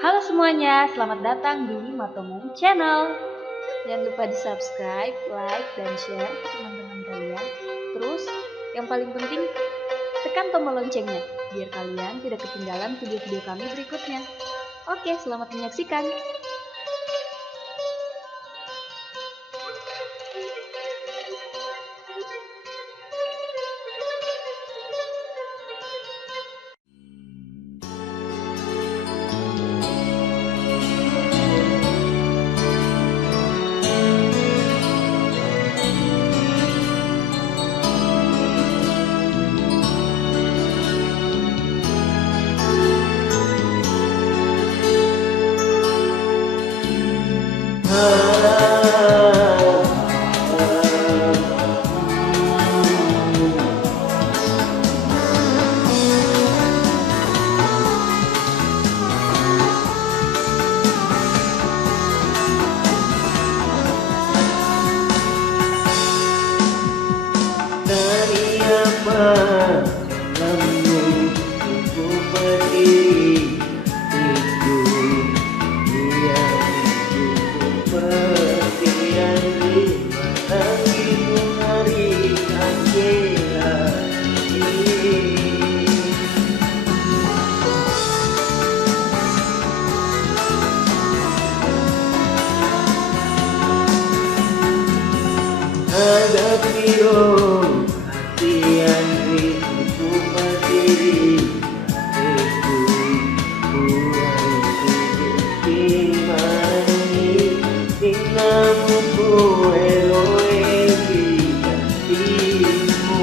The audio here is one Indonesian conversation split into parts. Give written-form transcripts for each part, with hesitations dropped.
Halo semuanya, selamat datang di Matomom Channel. Jangan lupa di subscribe, like, dan share ke teman-teman kalian. Terus, yang paling penting, tekan tombol loncengnya, biar kalian tidak ketinggalan video-video kami berikutnya. Oke, selamat menyaksikan. Dari apa dalammu ku berdiri itu dia hidupku pergian lima langitmu hari Angela hadapi dong hatian rinduku berdiri itu kurang hidup di mani dinamu ku eloe di hatimu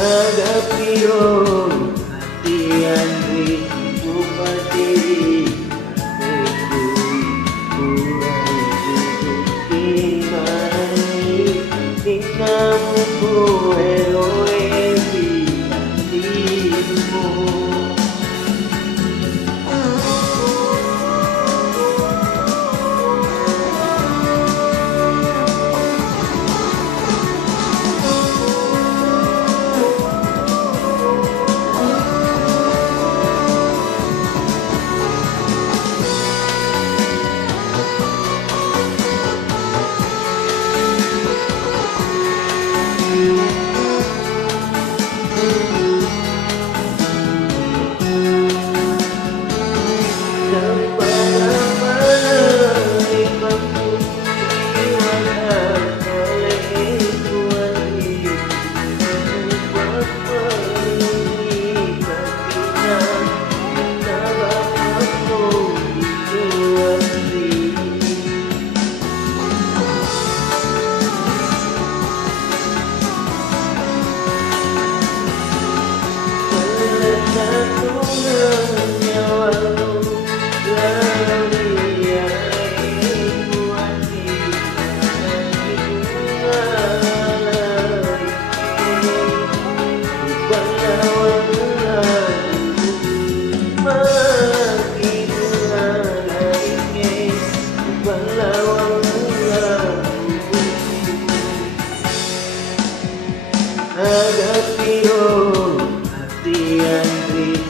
hadapi dong hatian rinduku berdiri itu kurang hidup di mani dinamu ku eloe di hatimu Hadapi hati Andri